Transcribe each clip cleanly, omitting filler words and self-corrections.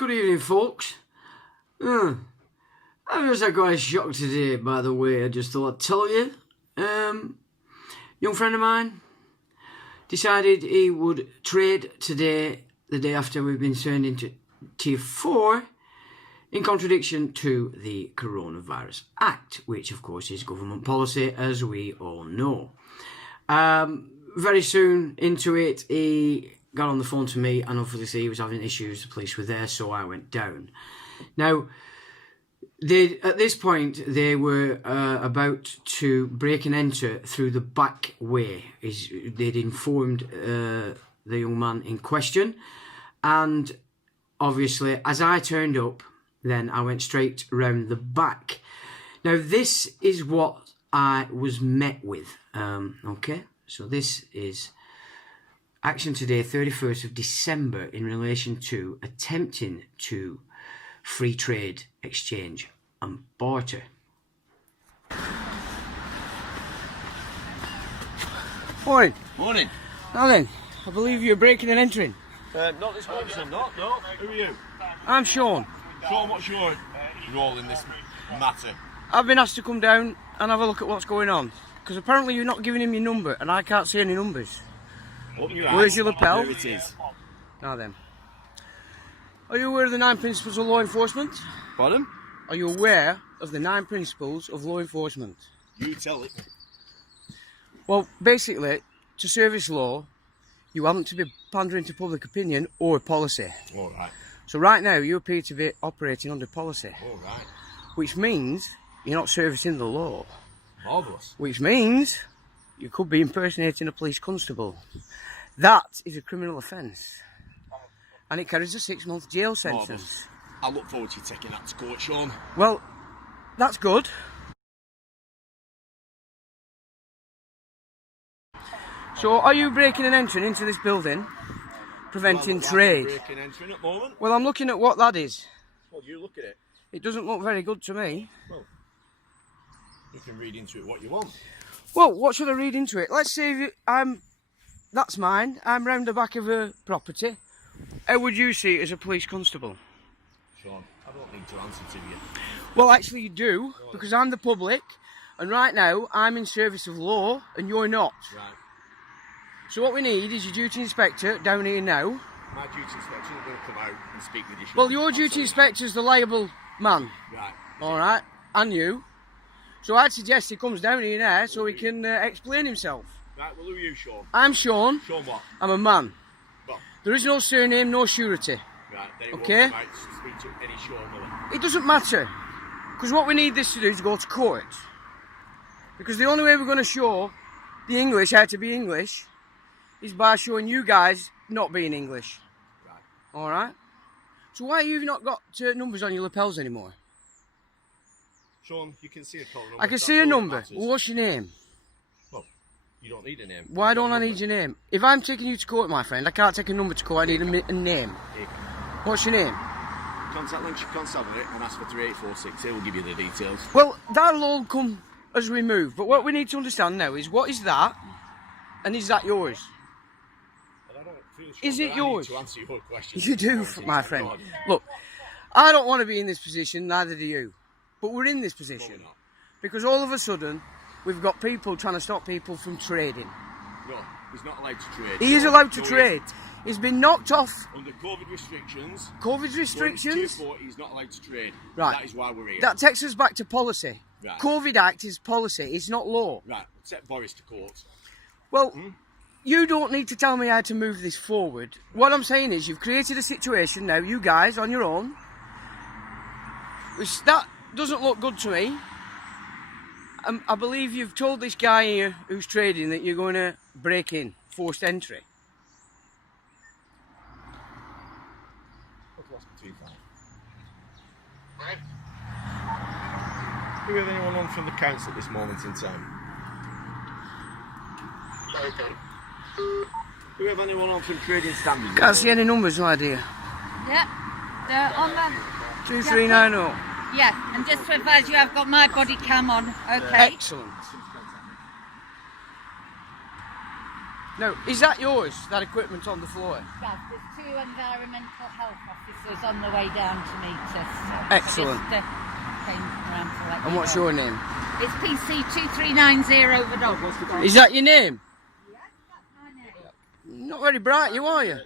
Good evening, folks. I was quite shocked today, by the way. I just thought I'd tell you. Young friend of mine decided he would trade today, the day after we've been turned into Tier 4, in contradiction to the Coronavirus Act, which of course is government policy, as we all know. Very soon into it, he got on the phone to me, and obviously he was having issues. The police were there, so I went down. Now, at this point, they were about to break and enter through the back way. They'd informed the young man in question, and obviously, as I turned up, then I went straight round the back. Now, this is what I was met with. Okay, so this is action today, 31st of December, in relation to attempting to free trade, exchange and barter. Morning. Morning. Now then, I believe you're breaking and entering. Not this one, son, not. No. Who are you? I'm Sean. Sean, what's your role in this matter? I've been asked to come down and have a look at what's going on, because apparently you're not giving him your number and I can't see any numbers. Where's your lapel? There it is. Now then, are you aware of the 9 principles of law enforcement? Pardon? Are you aware of the 9 principles of law enforcement? You tell it. Well, basically, to service law, you haven't to be pandering to public opinion or policy. All right. So right now, you appear to be operating under policy. All right. Which means you're not servicing the law. Marvellous. Which means you could be impersonating a police constable. That is a criminal offence. And it carries a 6-month jail sentence. Marvellous. I look forward to you taking that to court, Sean. Well, that's good. So, are you breaking and entering into this building, preventing trade? Breaking and entering at the moment. Well, I'm looking at what that is. Well, you look at it. It doesn't look very good to me. Well, you can read into it what you want. Well, what should I read into it? Let's say that's mine. I'm round the back of a property. How would you see it as a police constable? Sean, I don't need to answer to you. Well, actually you do, because I'm the public, and right now I'm in service of law, and you're not. Right. So what we need is your duty inspector down here now. My duty inspector is going to come out and speak with you, Sean. Well, your duty inspector is the liable man. Right. Alright, and you. So I'd suggest he comes down here now so he can explain himself. Right, well, who are you, Sean? I'm Sean. Sean what? I'm a man. Well, There is no surname, no surety. right, they Okay. won't come out to speak to any Sean Miller. It doesn't matter, because what we need this to do is go to court. Because the only way we're going to show the English how to be English is by showing you guys not being English. Right. Alright? So why have you not got numbers on your lapels anymore? Sean, you can see a colour number. I can That's see a all that number. matters. Well, what's your name? Well, you don't need a name. Why You've got don't a I need number. your name? If I'm taking you to court, my friend, I can't take a number to court. I need a name. Here. What's your name? Contact Lynch, contact it and ask for 3846. It will give you the details. Well, that'll all come as we move. But what we need to understand now is, what is that? And is that yours? Well, I don't feel sure Is that it I yours? need to answer your question. You do, my friend. Look, I don't want to be in this position, neither do you. But we're in this position. not. Because all of a sudden, we've got people trying to stop people from trading. No, he's not allowed to trade. He is allowed to trade. He's been knocked off. Under COVID restrictions. COVID restrictions? Tier 4, he's not allowed to trade. Right. That is why we're here. That takes us back to policy. Right. COVID Act is policy, it's not law. Right, set Boris to court. Well, you don't need to tell me how to move this forward. What I'm saying is, you've created a situation now, you guys, on your own, which that doesn't look good to me. I believe you've told this guy here who's trading that you're going to break in, forced entry. What's lost between five? Right. Do we have anyone on from the council at this moment in time? Okay. Do we have anyone on from trading standards? Can't see any numbers, my dear. Yeah, they're on the... 2390. Yeah, and just to advise you, I've got my body cam on, okay? Excellent. Now, is that yours, that equipment on the floor? Yes, there's 2 environmental health officers on the way down to meet us. Excellent. Just, came around to let And you what's know. your name? It's PC 2390 over Dog. Is that your name? Yes, that's my name. Not very bright, you are you?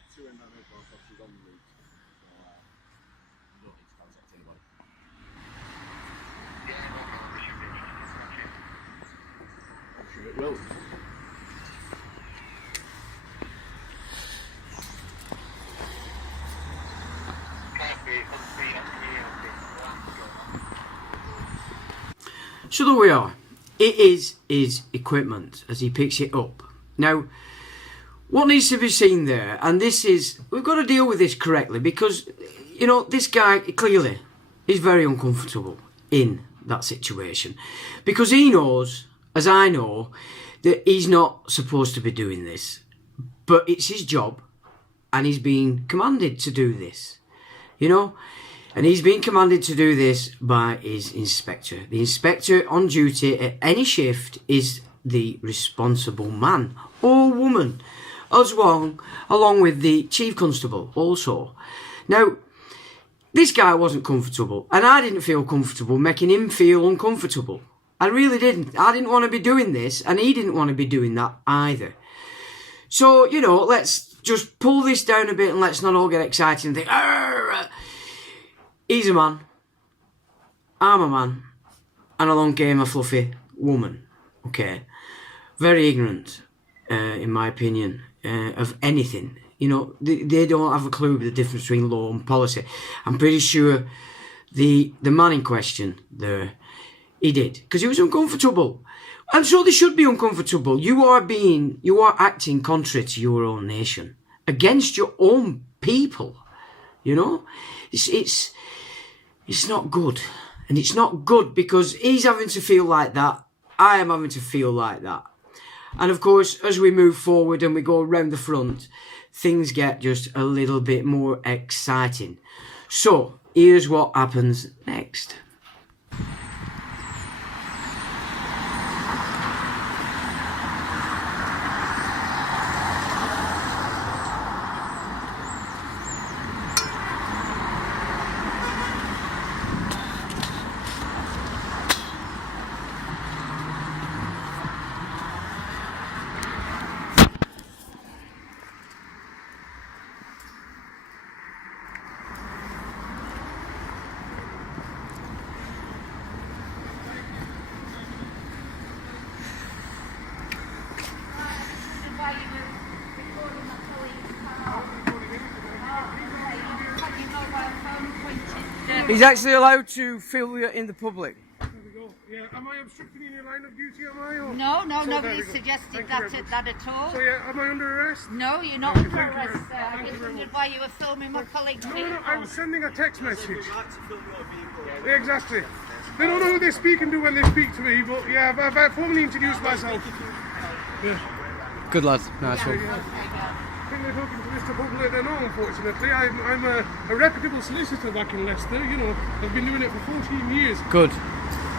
Well, So there we are. It is his equipment as he picks it up. Now, what needs to be seen there, and this is, we've got to deal with this correctly because, you know, this guy clearly is very uncomfortable in that situation because he knows, as I know, that he's not supposed to be doing this, but it's his job and he's being commanded to do this, you know. And he's been commanded to do this by his inspector. The inspector on duty at any shift is the responsible man or woman, as well, along with the chief constable also. Now, this guy wasn't comfortable, and I didn't feel comfortable making him feel uncomfortable. I really didn't. I didn't want to be doing this, and he didn't want to be doing that either. So, you know, let's just pull this down a bit and let's not all get excited and think, "Arr!" He's a man, I'm a man, and along came a fluffy woman, okay? Very ignorant, in my opinion, of anything. You know, they don't have a clue the difference between law and policy. I'm pretty sure the man in question there, he did, because he was uncomfortable. And so they should be uncomfortable. You are acting contrary to your own nation, against your own people, you know? It's not good. And it's not good because he's having to feel like that. I am having to feel like that. And of course, as we move forward and we go around the front, things get just a little bit more exciting. So, here's what happens next. He's actually allowed to film you in the public. There we go. Yeah, am I obstructing your line of duty, am I? Or? No, So there nobody we go. suggested Thank you that very much. that at all. So yeah, am I under arrest? No, you're not Thank under you very arrest. much. I Thank you just very wondered much. why you were filming my colleague's No, vehicle. I was sending a text message. Yeah, exactly. They don't know who they're speaking to when they speak to me, but yeah, I've formally introduced myself. Yeah. Good lad, nice one. I think they're talking to Mr. Butler. They're not, unfortunately. I'm a reputable solicitor back in Leicester, you know. I've been doing it for 14 years. Good.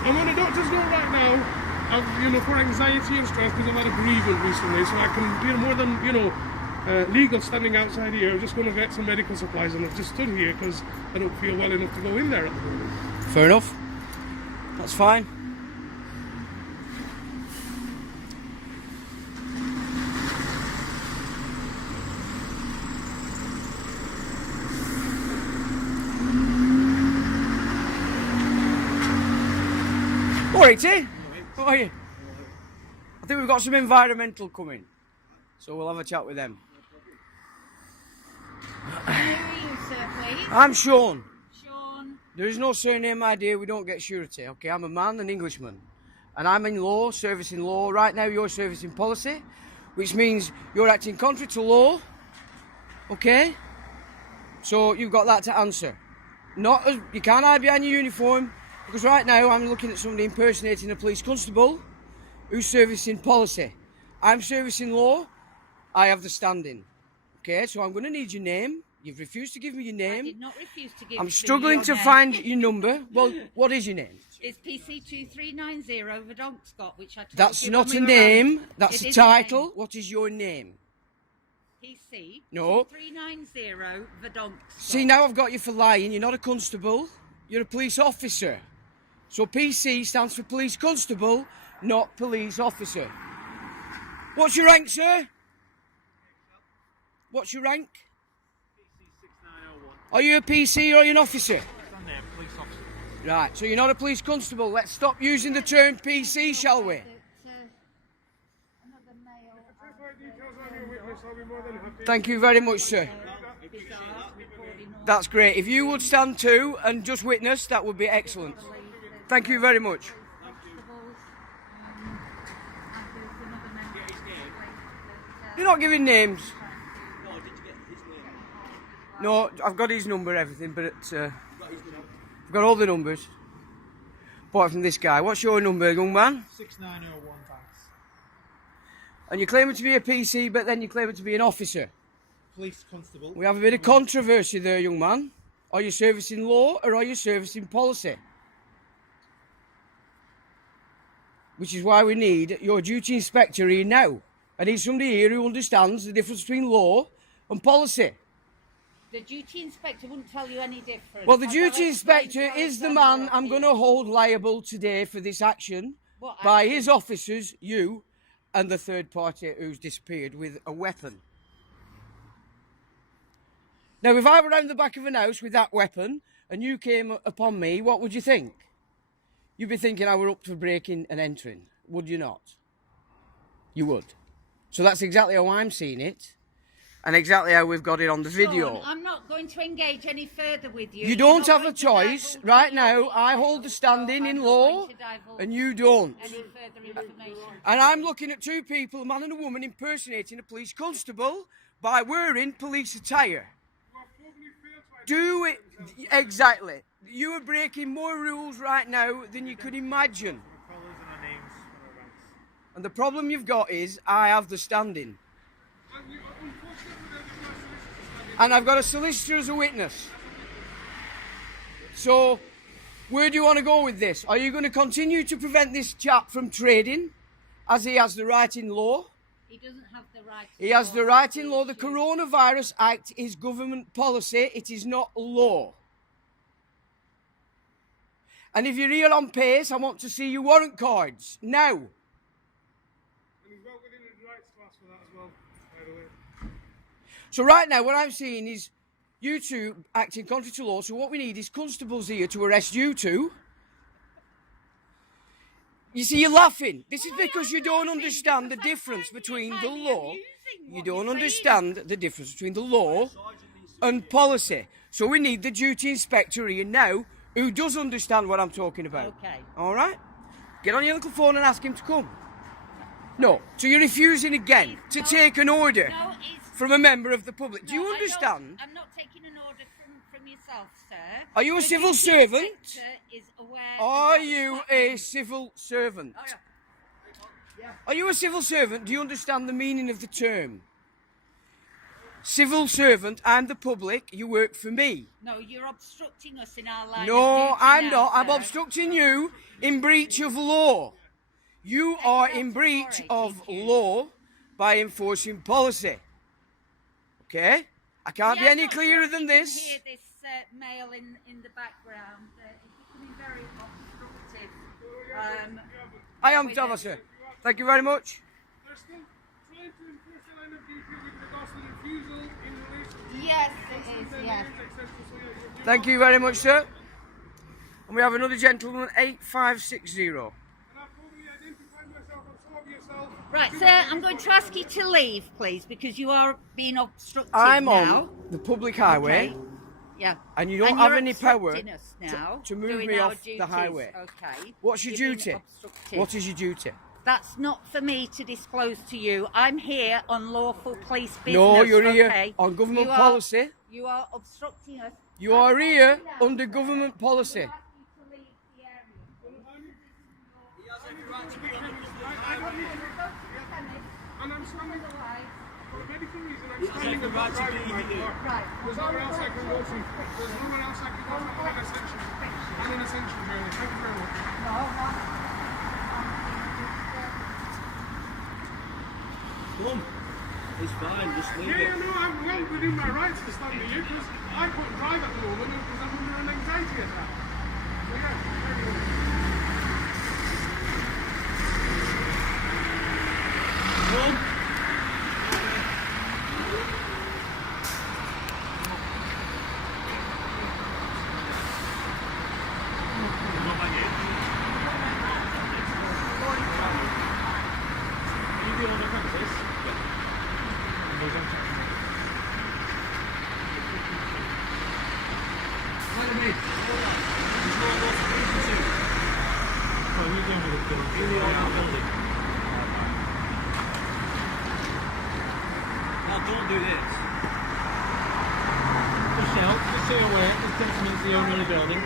I'm on a doctor's note right now, for anxiety and stress because I've had a bereavement recently, so I can be more than, legal standing outside here. I'm just going to get some medical supplies and I've just stood here because I don't feel well enough to go in there at the moment. Fair enough. That's fine. Alrighty. How are you? I think we've got some environmental coming, so we'll have a chat with them. Who are you, sir, please? I'm Sean. Sean. There is no surname, my dear. We don't get surety. Okay, I'm a man, an Englishman, and I'm in law, servicing law. Right now, you're servicing policy, which means you're acting contrary to law. Okay, so you've got that to answer. Not as you can't hide behind your uniform. Because right now I'm looking at somebody impersonating a police constable who's servicing policy. I'm servicing law. I have the standing. Okay, so I'm going to need your name. You've refused to give me your I name. did not refuse to give I'm you struggling your to name. find your number. Well, what is your name? It's PC2390 over Donkscott, which I told That's you not when a we were name. around. That's It a is title. name. What is your name? PC. No. 390 Verdonk. See, now I've got you for lying. You're not a constable. You're a police officer. So PC stands for police constable, not police officer. What's your rank, sir? What's your rank? PC 6901. Are you a PC or are you an officer? Stand there, police officer. Right, so you're not a police constable. Let's stop using the term PC, shall we? Another male. If my details on your witness, I'll be more than happy. Thank you very much, sir. That's great. If you would stand too and just witness, that would be excellent. Thank you very much. You're not giving names. No, I've got his number, everything, but I've got all the numbers. Apart from this guy. What's your number, young man? 6901, thanks. And you're claiming to be a PC, but then you're claiming to be an officer. Police constable. We have a bit of controversy there, young man. Are you servicing law or are you servicing policy? Which is why we need your duty inspector here now. I need somebody here who understands the difference between law and policy. The duty inspector wouldn't tell you any different. Well, the As duty I'll inspector explain is the to man you. I'm going to hold liable today for this action What by action? his officers, you, and the third party who's disappeared with a weapon. Now, if I were round the back of an house with that weapon and you came upon me, what would you think? You'd be thinking I were up for breaking and entering, would you not? You would. So that's exactly how I'm seeing it, and exactly how we've got it on the video. Sean, I'm not going to engage any further with you. You don't have a choice. Right now, I hold the standing in law, and you don't. Any further information? And I'm looking at two people, a man and a woman, impersonating a police constable by wearing police attire. Do it exactly. You are breaking more rules right now than you could imagine. Colours and our names and our ranks. And the problem you've got is I have the standing. And I've got a solicitor as a witness. So, where do you want to go with this? Are you going to continue to prevent this chap from trading, as he has the right in law? He doesn't have the right. He has the right in law. The Coronavirus Act is government policy. It is not law. And if you're here on pace, I want to see your warrant cards now. And he's well within his rights to ask for that as well, by the way. So right now, what I'm seeing is you two acting contrary to law. So what we need is constables here to arrest you two. You see, you're laughing. This is because you don't understand the difference between the law. You don't understand the difference between the law and policy. So we need the duty inspector here now who does understand what I'm talking about. Okay. All right? Get on your little phone and ask him to come. No. So you're refusing again to take an order No, it's. from a member of the public. Do you No, I don't- understand? I'm not taking an order from yourself, sir. Are you a The civil duty servant? inspector is aware Are of what's you happening. a civil servant? Are you a civil servant? Do you understand the meaning of the term? Civil servant, I'm the public, you work for me. No, you're obstructing us in our line. No, of duty I'm now, not. I'm sir. obstructing you in breach of law. You are in breach of law by enforcing policy. Okay? I can't be Yeah, any I'm not clearer sure if than you can this. hear this male in the background. It's becoming very obstructive. I am Thomas, sir. Thank you very much. They're still trying to enforce the line of duty with regards to the refusal in relation to Yes, it is. their Yes. names, etc. So you're Thank you very much, sir. And we have another gentleman, 8560. And I've probably identified myself and some of yourself. Right, sir. I'm going to ask you to leave, please, because you are being obstructive I'm now. on the public highway, Okay. Yeah. and you don't And have you're any power obstructing us now, to move doing me our off the duties. highway. Okay. What's your You're being duty? obstructive. What is your duty? That's not for me to disclose to you. I'm here on lawful police business. No, you're here okay? on government You are- policy. You are obstructing us. You are here under government policy. I got me and I'm standing for a medical reason. I'm standing and not driving my car. There's nowhere else I can go to. There's nowhere else I can go to. I'm an essential journey. Thank you very much. Come on. It's fine, just leave Yeah, it. yeah, no, I'm well within my rights to stand here because I couldn't drive at the moment because I'm under an anxiety attack. So yeah, anyway. Come. Now don't do this. Michelle, just stay away. This gentleman's the owner of the building.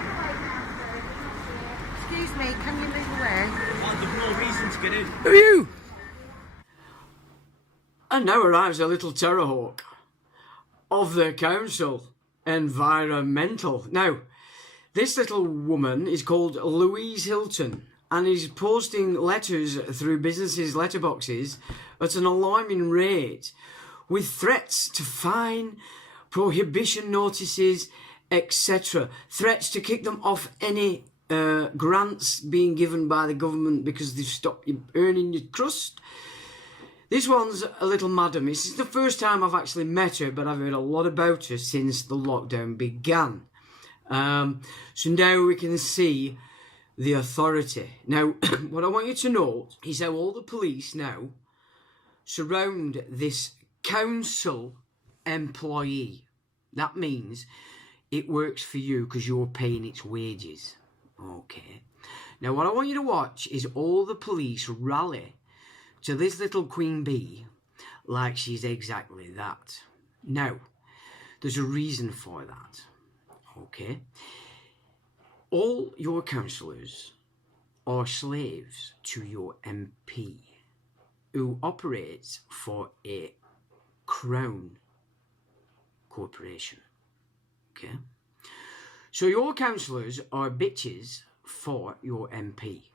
Excuse me, can you move away? Well, there's no reason to get in. Who are you? And now arrives a little terrorhawk of the council environmental. Now, this little woman is called Louise Hilton and is posting letters through businesses' letterboxes at an alarming rate with threats to fine, prohibition notices, etc. Threats to kick them off any grants being given by the government because they've stopped you earning your crust. This one's a little madam. It's the first time I've actually met her, but I've heard a lot about her since the lockdown began. So now we can see the authority. Now, what I want you to note is how all the police now surround this council employee. That means it works for you because you're paying its wages. Okay. Now, what I want you to watch is all the police rally to this little queen bee like she's exactly that. Now, there's a reason for that. Okay? All your councillors are slaves to your MP who operates for a crown corporation. Okay? So your councillors are bitches for your MP.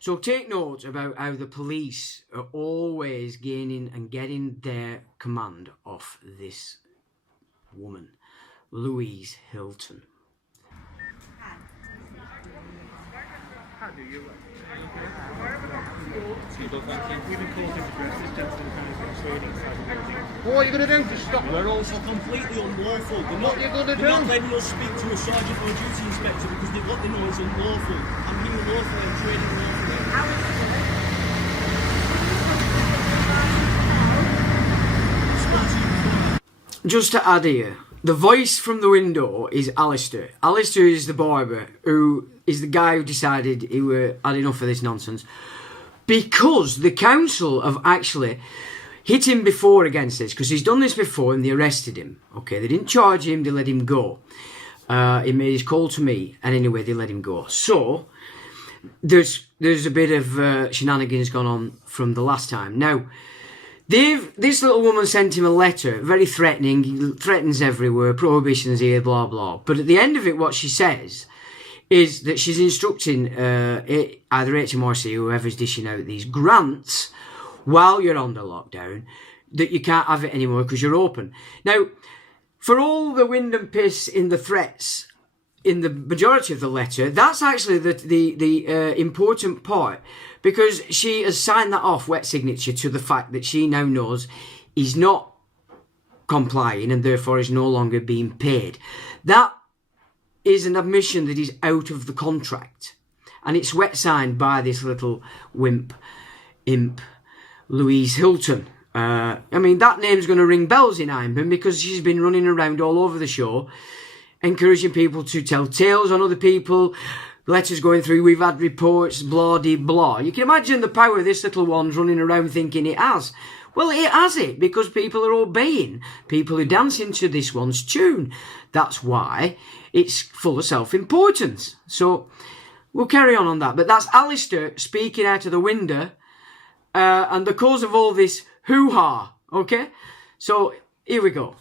So take note about how the police are always gaining and getting their command off this woman, Louise Hilton. We've been called into address. This gentleman kind of persuading inside the building. What are you going to do to stop We're also completely unlawful. They're not, What are you gonna they're not do? letting us speak to a sergeant or a duty inspector because what they know is unlawful. I'm being lawful and trading lawfully. Just to add here, the voice from the window is Alistair. Alistair is the barber who is the guy who decided he were had enough of this nonsense. Because the council have actually hit him before against this, because he's done this before and they arrested him. Okay, they didn't charge him, they let him go. He made his call to me, and anyway, they let him go. So, there's a bit of shenanigans gone on from the last time. Now, this little woman sent him a letter, very threatening, he threatens everywhere, prohibitions here, blah, blah. But at the end of it, what she says is that she's instructing either HMRC or whoever's dishing out these grants while you're under lockdown, that you can't have it anymore because you're open. Now, for all the wind and piss in the threats in the majority of the letter, that's actually the important part, because she has signed that off, wet signature, to the fact that she now knows he's not complying and therefore is no longer being paid. That is an admission that he's out of the contract, and it's wet signed by this little imp, Louise Hilton. I mean, that name's going to ring bells in Ironburn because she's been running around all over the show, encouraging people to tell tales on other people, letters going through, we've had reports, blah, de blah. You can imagine the power this little one's running around thinking it has. Well, it has it, because people are obeying. People are dancing to this one's tune. That's why it's full of self-importance. So, we'll carry on that. But that's Alistair speaking out of the window, and the cause of all this hoo-ha, okay? So, here we go.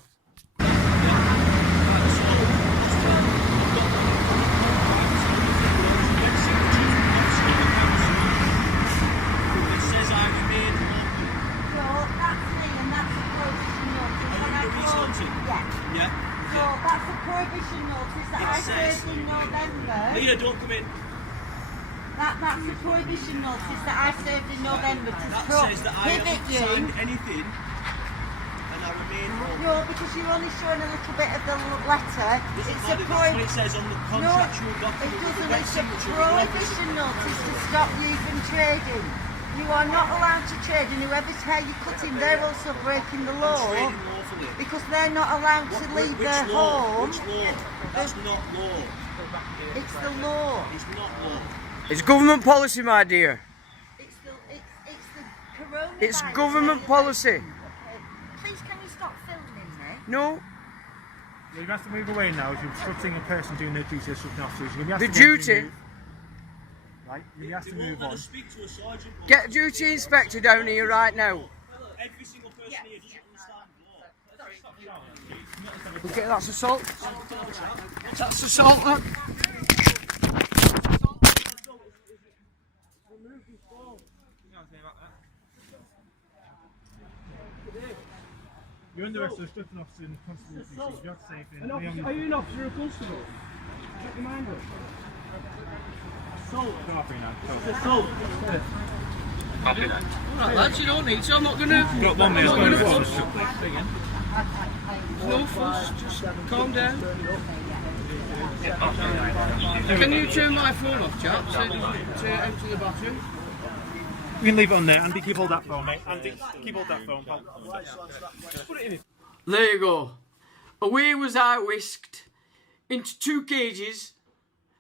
Yeah. So that's a prohibition notice that I served in November. Leah, don't come in. That's a prohibition notice that I served in November to That says that I prohibit haven't you. signed anything and I remain home. No, because you're only showing a little bit of the letter. Doesn't It's a matter, that's what it prohibition. says on the No, contractual it document. doesn't. It's a prohibition notice to stop you from trading. You are not allowed to trade, and whoever's hair you're cutting, they're also breaking the law Trading lawfully. because they're not allowed to leave Which their law? home. Which law? That's not law. It's the law. It's not law. It's government policy, my dear. It's the coronavirus. It's government policy. Okay. Please, can you stop filming me? No. You have to move away now. You're obstructing a person doing their duty as something officers. You're gonna The have to go and duty. move. Right, you have to They won't move let on. us speak to a sergeant. Get a duty inspector down here right now. Every single person here doesn't understand law. Okay, that's assault. That's assault, look. You're under arrest for obstructing an officer in constable duties. You have to say anything. Are you an officer or a constable? Check your mind up. Go off here now. Alright lads, you don't need to, I'm not gonna... Got 1 minute. No fuss, just calm down. Can you turn my phone off, chap, so it doesn't empty the bathroom? We can leave it on there. Andy, keep hold that phone, mate. Andy, keep hold that phone, pal. There you go. Away was I whisked into 2 cages,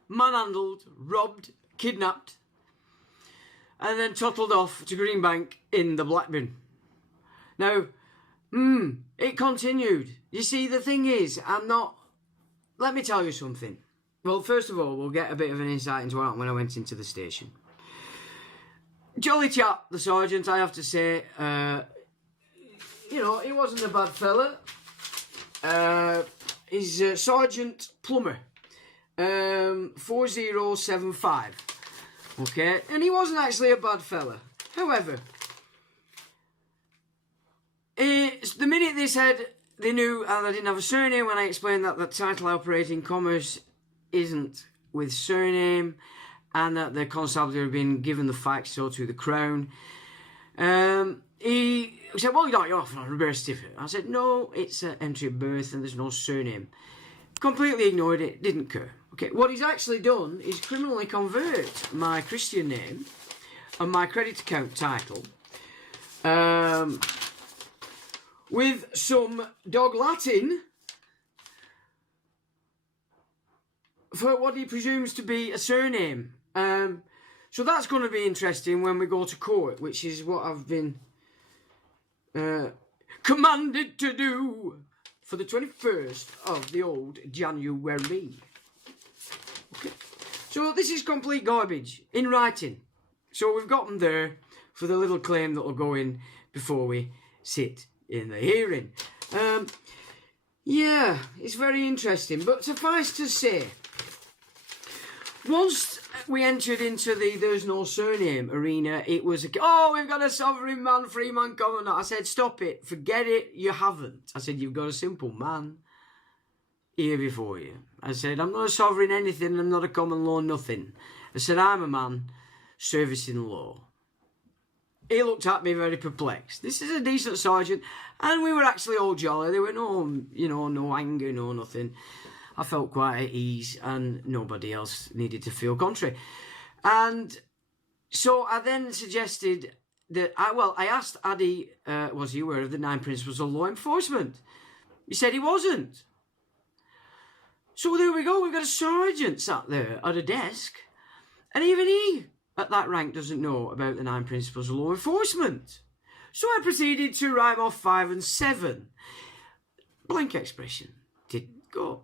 manhandled, robbed, kidnapped, and then tottled off to Greenbank in the Blackburn. Now, it continued. You see, the thing is, let me tell you something. Well, first of all, we'll get a bit of an insight into what happened when I went into the station. Jolly chap, the sergeant, I have to say. He wasn't a bad fella. He's Sergeant Plummer, 4075. Okay, and he wasn't actually a bad fella. However, the minute they said they knew and I didn't have a surname, when I explained that the title I operate in commerce isn't with surname, and that the constabulary had been given the facts so to the Crown, he said, well, you're off on a birth certificate. I said, no, it's an entry of birth and there's no surname. Completely ignored it, didn't care. Okay, what he's actually done is criminally convert my Christian name and my credit account title with some dog Latin for what he presumes to be a surname. So that's going to be interesting when we go to court, which is what I've been commanded to do for the 21st of the old January. Okay. So this is complete garbage in writing. So we've got them there for the little claim that will go in before we sit in the hearing. Yeah, it's very interesting. But suffice to say, once we entered into the there's no surname arena, it was, we've got a sovereign man, free man, common. I said, stop it, forget it, you haven't. I said, you've got a simple man here before you. I said, I'm not a sovereign anything, I'm not a common law nothing. I said, I'm a man servicing law. He looked at me very perplexed. This is a decent sergeant, and we were actually all jolly. There were no anger, no nothing. I felt quite at ease, and nobody else needed to feel contrary. And so I then suggested that, I asked Addy, was he aware of the 9 principles of law enforcement? He said he wasn't. So there we go, we've got a sergeant sat there at a desk, and even he, at that rank, doesn't know about the 9 principles of law enforcement. So I proceeded to rhyme off 5 and 7. Blank expression. Didn't go.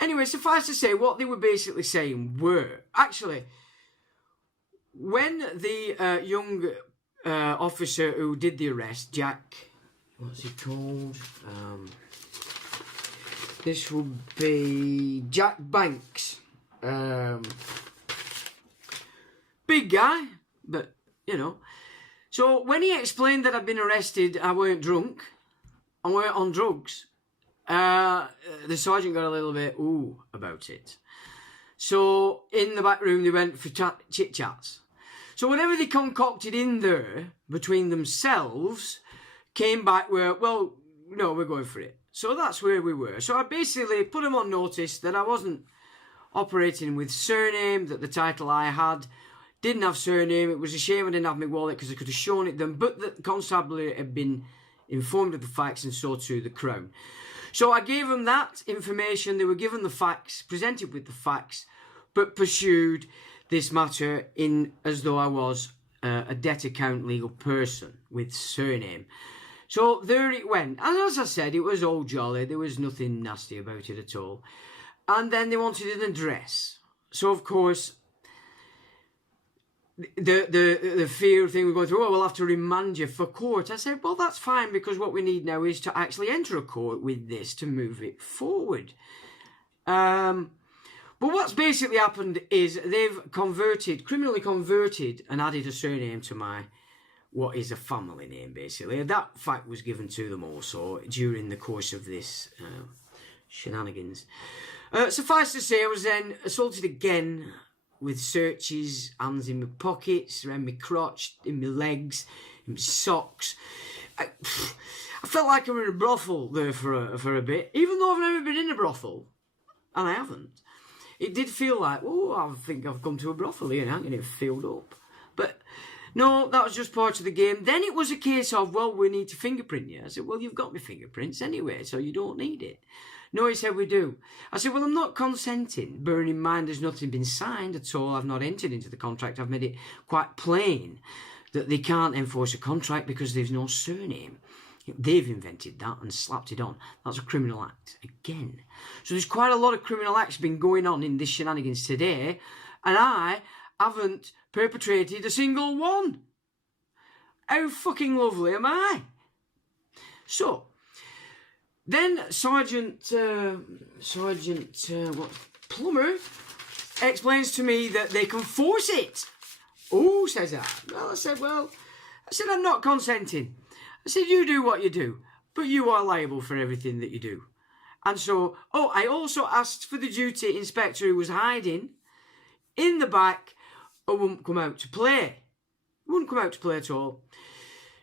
Anyway, suffice to say, what they were basically saying were, actually, when the young officer who did the arrest, Jack, what's he called? This would be Jack Banks. Big guy, but, So when he explained that I'd been arrested, I weren't drunk, I weren't on drugs, the sergeant got a little bit about it. So in the back room they went for chit-chats. So whatever they concocted in there between themselves came back where, well, no, we're going for it. So that's where we were. So I basically put them on notice that I wasn't operating with surname, that the title I had didn't have surname. It was a shame I didn't have my wallet because I could have shown it them, but the constabulary had been informed of the facts and so too the Crown. So I gave them that information. They were given the facts, presented with the facts, but pursued this matter in as though I was a debt account legal person with surname. So there it went. And as I said, it was all jolly. There was nothing nasty about it at all. And then they wanted an address. So, of course, the fear thing we're going through, we'll have to remand you for court. I said, well, that's fine, because what we need now is to actually enter a court with this to move it forward. But what's basically happened is they've criminally converted and added a surname to my, what is a family name, basically. That fact was given to them also during the course of this shenanigans. Suffice to say, I was then assaulted again with searches, hands in my pockets, around my crotch, in my legs, in my socks. I felt like I was in a brothel there for a bit, even though I've never been in a brothel, and I haven't. It did feel like, oh, I think I've come to a brothel here now, getting it filled up. But no, that was just part of the game. Then it was a case of, well, we need to fingerprint you. I said, well, you've got my fingerprints anyway, so you don't need it. No, he said, we do. I said, well, I'm not consenting. Bearing in mind there's nothing been signed at all. I've not entered into the contract. I've made it quite plain that they can't enforce a contract because there's no surname. They've invented that and slapped it on. That's a criminal act again. So there's quite a lot of criminal acts been going on in this shenanigans today, and I haven't perpetrated a single one. How fucking lovely am I? So then Sergeant Plumber explains to me that they can force it. Oh, says I. Well, I said, I'm not consenting. I said, you do what you do, but you are liable for everything that you do. And so, I also asked for the duty inspector who was hiding in the back and wouldn't come out to play. Wouldn't come out to play at all.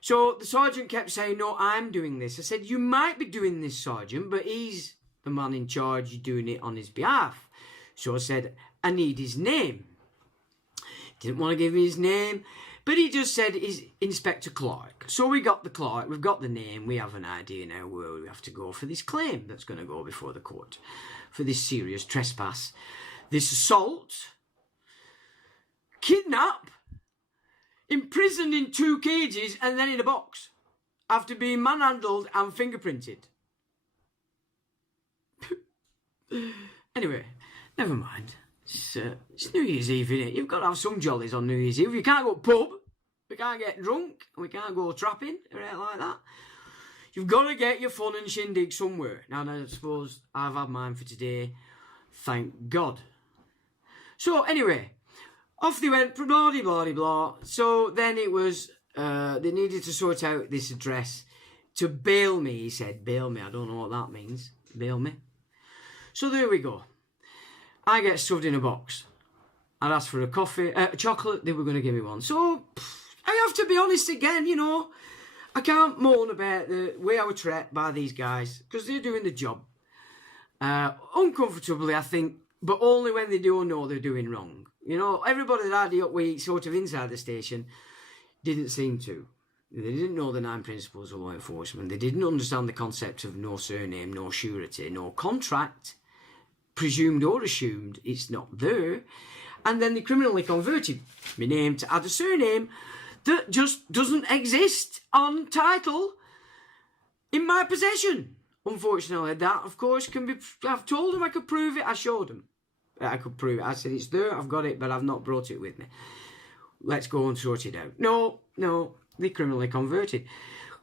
So the sergeant kept saying, no, I'm doing this. I said, you might be doing this, sergeant, but he's the man in charge. You're doing it on his behalf. So I said, I need his name. Didn't want to give me his name, but he just said he's Inspector Clark. So we got the Clark, we've got the name, we have an idea now where we have to go for this claim that's going to go before the court for this serious trespass, this assault, kidnap, imprisoned in 2 cages and then in a box after being manhandled and fingerprinted. Anyway, never mind. It's New Year's Eve, innit? You've got to have some jollies on New Year's Eve. You can't go pub, we can't get drunk, we can't go trapping or anything like that. You've got to get your fun and shindig somewhere. Now, I suppose I've had mine for today. Thank God. So, anyway, off they went, blah, blah, blah, blah. So then it was, they needed to sort out this address to bail me, he said. Bail me, I don't know what that means. Bail me. So there we go. I get shoved in a box. I'd asked for a coffee, a chocolate, they were going to give me one. So, I have to be honest again, you know. I can't moan about the way I was treated by these guys, because they're doing the job. Uncomfortably, I think, but only when they do know they're doing wrong. You know, everybody that I dealt with sort of inside the station didn't seem to. They didn't know the 9 principles of law enforcement. They didn't understand the concept of no surname, no surety, no contract. Presumed or assumed it's not there, and then they criminally converted my name to add a surname that just doesn't exist on title in my possession. Unfortunately, that of course can be. I've told them I could prove it. I showed them I could prove it. I said it's there. I've got it, but I've not brought it with me. Let's go and sort it out. No, they criminally converted.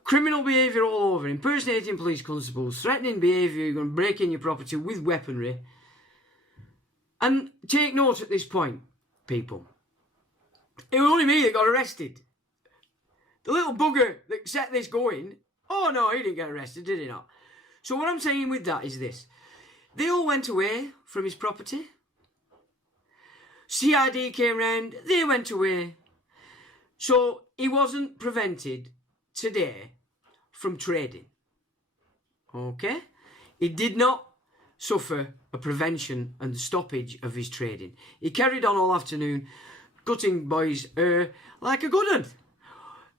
Criminal behaviour all over, impersonating police constables, threatening behaviour, you're going to break in your property with weaponry. And take note at this point, people. It was only me that got arrested. The little bugger that set this going, oh no, he didn't get arrested, did he not? So what I'm saying with that is this. They all went away from his property. CID came round, they went away. So he wasn't prevented today from trading. Okay? He did not suffer a prevention and stoppage of his trading. He carried on all afternoon, cutting boys' hair like a good one.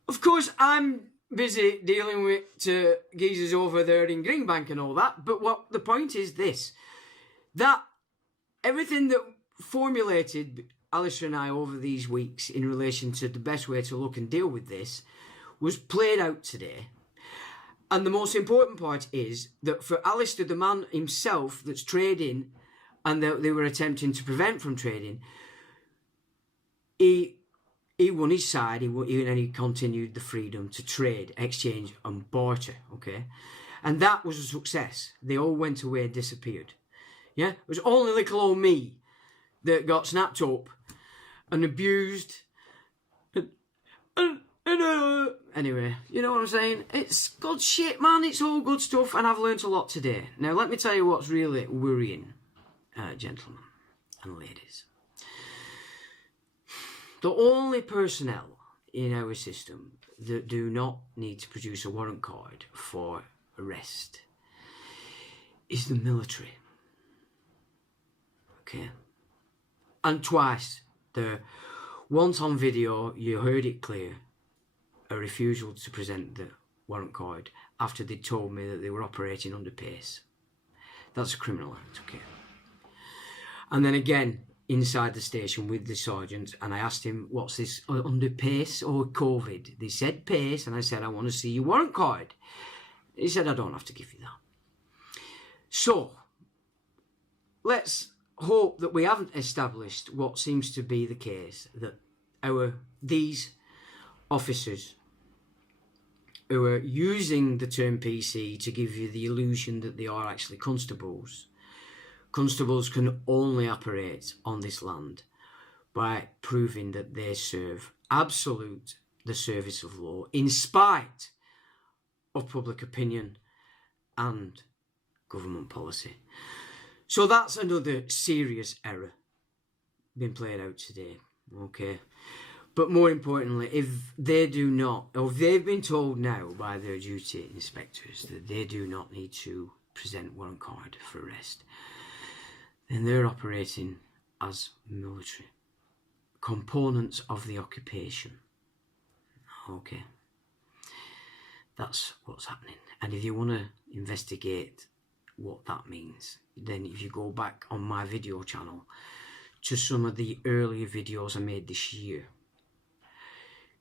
Of course, I'm busy dealing with geezers over there in Greenbank and all that, but what the point is this, that everything that formulated Alistair and I over these weeks in relation to the best way to look and deal with this was played out today. And the most important part is that for Alistair, the man himself that's trading and that they were attempting to prevent from trading, he won his side, and he continued the freedom to trade, exchange and barter, okay? And that was a success. They all went away and disappeared. Yeah? It was only little old me that got snapped up and abused. Anyway, you know what I'm saying? It's good shit, man. It's all good stuff, and I've learnt a lot today. Now, let me tell you what's really worrying, gentlemen and ladies. The only personnel in our system that do not need to produce a warrant card for arrest is the military. Okay? And twice, once on video, you heard it clear, a refusal to present the warrant card after they told me that they were operating under pace. That's a criminal act, okay? And then again, inside the station with the sergeant, and I asked him, what's this, under pace or COVID? They said pace, and I said, I want to see your warrant card. He said, I don't have to give you that. So, let's hope that we haven't established what seems to be the case, that these officers who are using the term PC to give you the illusion that they are actually constables. Constables can only operate on this land by proving that they serve the service of law in spite of public opinion and government policy. So that's another serious error being played out today, okay? But more importantly, if they do not, or if they've been told now by their duty inspectors that they do not need to present warrant card for arrest, then they're operating as military components of the occupation. Okay. That's what's happening. And if you want to investigate what that means, then if you go back on my video channel to some of the earlier videos I made this year,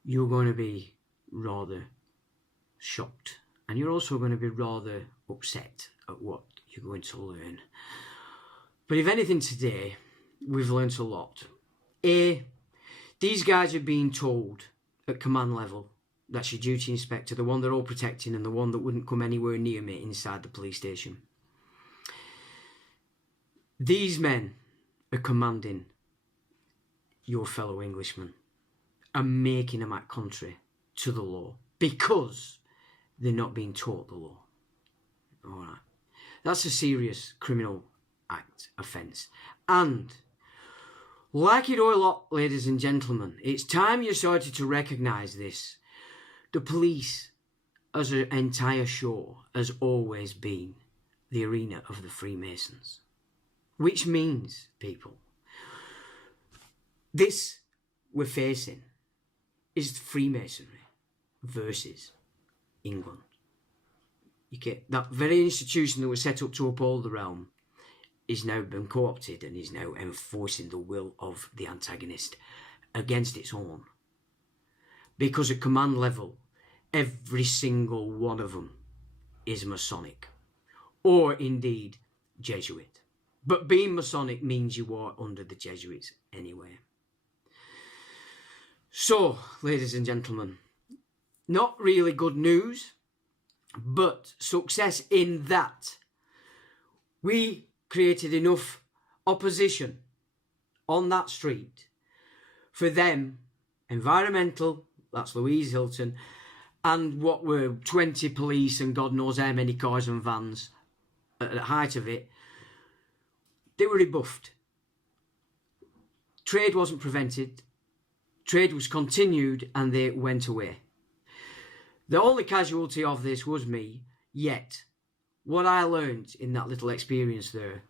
you're going to be rather shocked, and you're also going to be rather upset at what you're going to learn. But if anything today, we've learnt a lot. A, these guys are being told at command level, that's your duty inspector, the one they're all protecting and the one that wouldn't come anywhere near me inside the police station. These men are commanding your fellow Englishmen and making them act contrary to the law because they're not being taught the law. All right. That's a serious criminal act, offence. And like it or not, ladies and gentlemen, it's time you started to recognise this. The police, as an entire show, has always been the arena of the Freemasons. Which means, people, this we're facing is Freemasonry versus England. You get that very institution that was set up to uphold the realm is now been co-opted and is now enforcing the will of the antagonist against its own. Because at command level, every single one of them is Masonic, or indeed Jesuit. But being Masonic means you are under the Jesuits anyway. So, ladies and gentlemen, not really good news, but success in that we created enough opposition on that street for them, environmental, that's Louise Hilton, and what were 20 police and God knows how many cars and vans at the height of it, they were rebuffed. Trade wasn't prevented. Trade was continued and they went away. The only casualty of this was me, yet what I learned in that little experience there,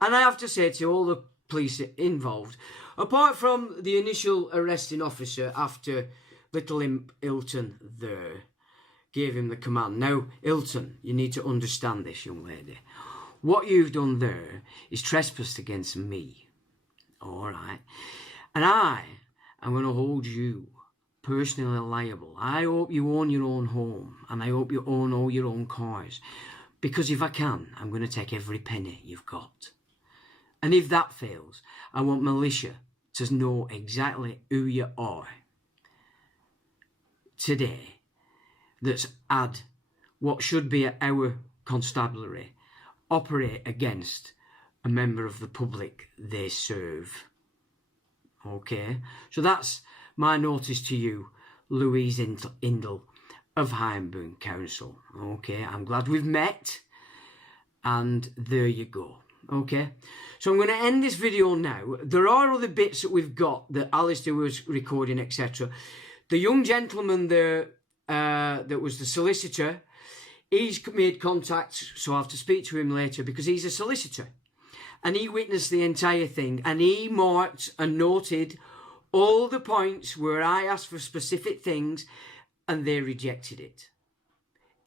and I have to say to all the police involved, apart from the initial arresting officer after little Imp Hilton there gave him the command. Now, Hilton, you need to understand this, young lady. What you've done there is trespassed against me. All right. And I am going to hold you personally liable. I hope you own your own home and I hope you own all your own cars. Because if I can, I'm going to take every penny you've got. And if that fails, I want militia to know exactly who you are today that's had what should be our constabulary operate against a member of the public they serve. Okay, so that's my notice to you, Louise Indle of Hyndburn Council. Okay, I'm glad we've met, and there you go. Okay, so I'm going to end this video now. There are other bits that we've got that Alistair was recording, etc. The young gentleman there, that was the solicitor, he's made contact, so I'll have to speak to him later because he's a solicitor. And he witnessed the entire thing and he marked and noted all the points where I asked for specific things and they rejected it.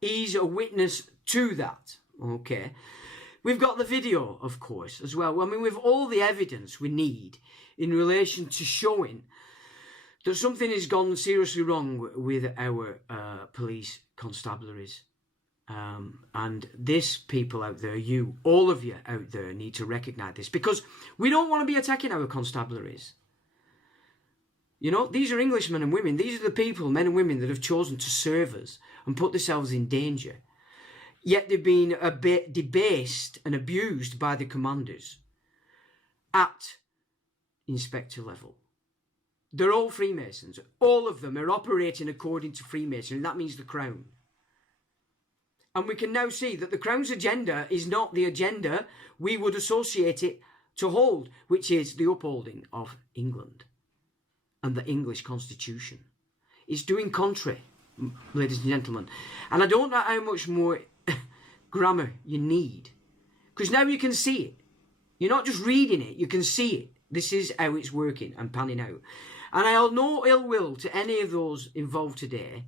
He's a witness to that, okay? We've got the video, of course, as well. I mean, with all the evidence we need in relation to showing that something has gone seriously wrong with our police constabularies. And this, people out there, you, all of you out there, need to recognise this because we don't want to be attacking our constabularies. You know, these are Englishmen and women. These are the people, men and women, that have chosen to serve us and put themselves in danger. Yet they've been a bit debased and abused by the commanders at inspector level. They're all Freemasons. All of them are operating according to Freemasonry, and that means the Crown. And we can now see that the Crown's agenda is not the agenda we would associate it to hold, which is the upholding of England and the English Constitution. It's doing contrary, ladies and gentlemen. And I don't know how much more grammar you need, because now you can see it. You're not just reading it, you can see it. This is how it's working and panning out. And I have no ill will to any of those involved today.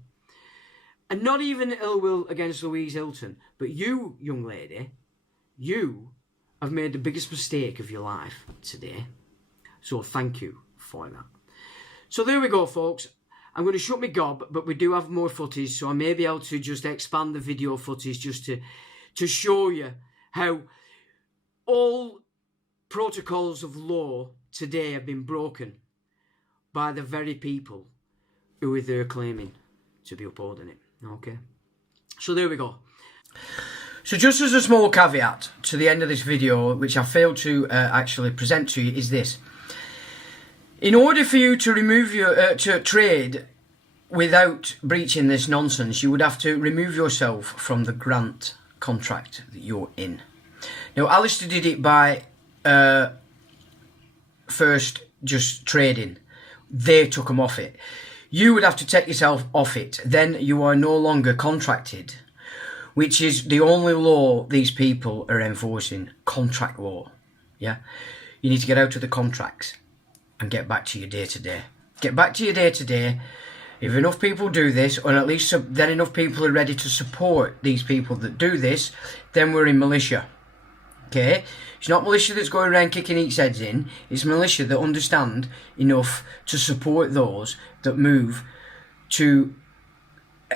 And not even ill will against Louise Hilton. But you, young lady, you have made the biggest mistake of your life today. So thank you for that. So there we go, folks. I'm going to shut my gob, but we do have more footage. So I may be able to just expand the video footage just to show you how all protocols of law today have been broken by the very people who are there claiming to be upholding it. Okay, so there we go. So just as a small caveat to the end of this video, which I failed to actually present to you, is this. In order for you to remove your to trade without breaching this nonsense, you would have to remove yourself from the grant contract that you're in. Now, Alistair did it by first just trading. They took him off it. You would have to take yourself off it. Then you are no longer contracted, which is the only law these people are enforcing, contract law. Yeah, you need to get out of the contracts and get back to your day-to-day. Get back to your day-to-day. If enough people do this, or at least then enough people are ready to support these people that do this, then we're in militia. Okay? It's not militia that's going around kicking each heads in. It's militia that understand enough to support those that move to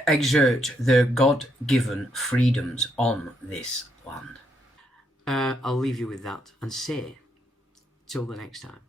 exert their God-given freedoms on this land. I'll leave you with that and say, till the next time.